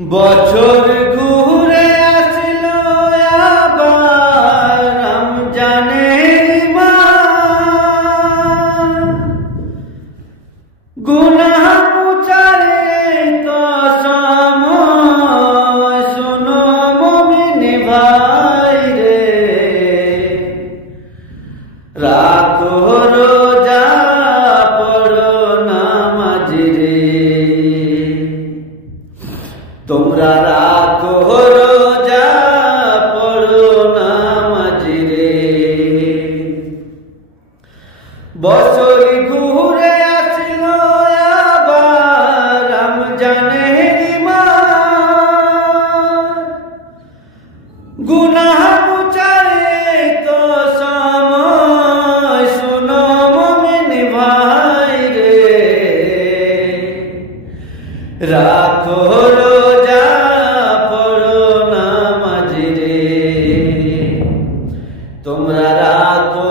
বছর ঘুরে আসলো আবার রমজানের মাস, গুনাহ মুছারে তো সময়, শুনো মুমিন ভাই রে, রাখো রোজা পড়ো নামাজ রে, তোমরা রাখো রোজা পড়ো নামাজ রে। বছর ঘুরে আসলো আবার রমজানের মাস, গুনাহ মুছারে তো সময়, শুনো মুমিন ভাই রে, রাখো রোজা পড়ো নামাজ রে, তোমরা রাখো